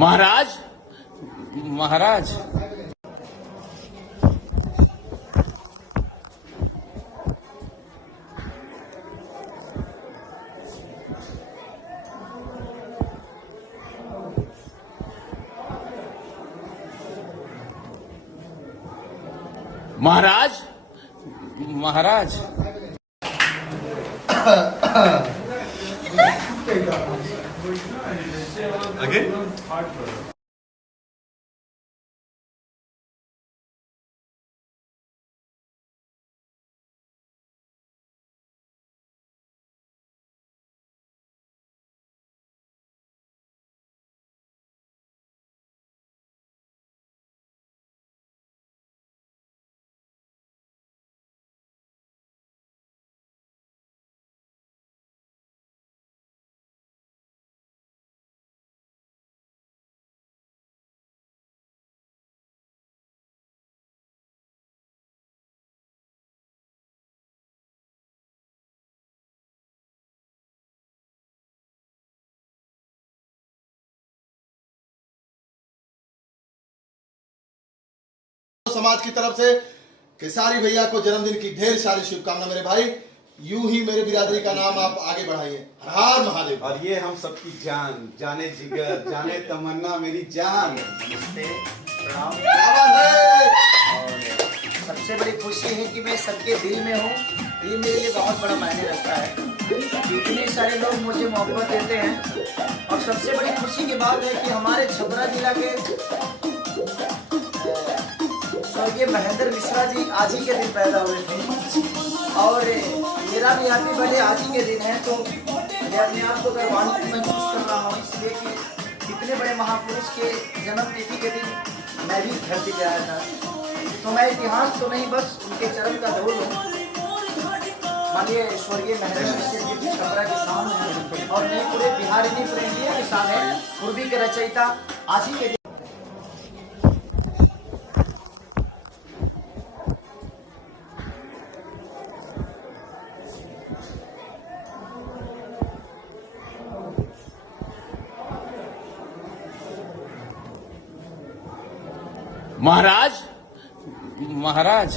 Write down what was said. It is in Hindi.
महाराज महाराज महाराज महाराज Again? समाज की तरफ से केसारी भैया को जन्मदिन की ढेर सारी शुभकामना मेरे भाई। यूं ही मेरे बिरादरी का नाम आप आगे बढ़ाइए। हर हर महादेव। और ये हम सबकी जान, जाने जिगर, जाने तमन्ना मेरी जान। नमस्ते, प्रणाम। और सबसे बड़ी खुशी है कि मैं सबके दिल में हूँ। ये मेरे लिए बहुत बड़ा मायने रखता है। इतने सारे लोग मुझे मोहब्बत देते हैं और सबसे बड़ी खुशी की बात है कि हमारे छपरा जिला के स्वर्गीय महेंद्र मिश्रा जी आज ही के दिन पैदा हुए थे और मेरा भी हैप्पी बर्थडे आज ही के दिन है। तो मैं अपने आप को गर्वान्वित महसूस कर रहा हूँ, इसलिए कि इतने बड़े महापुरुष के जन्म तिथि के दिन मैं भी धरती पे आया था। तो मैं इतिहास तो नहीं, बस उनके चरण का धूल हूँ। मानिए स्वर्गीय महेंद्र मिश्रा जी छपरा के सामने और नहीं पूरे बिहार नहीं पूरे इंडिया के सामने पूर्वी के रचयिता आज ही के दिन। महाराज महाराज